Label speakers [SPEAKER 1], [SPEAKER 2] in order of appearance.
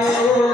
[SPEAKER 1] Senhor.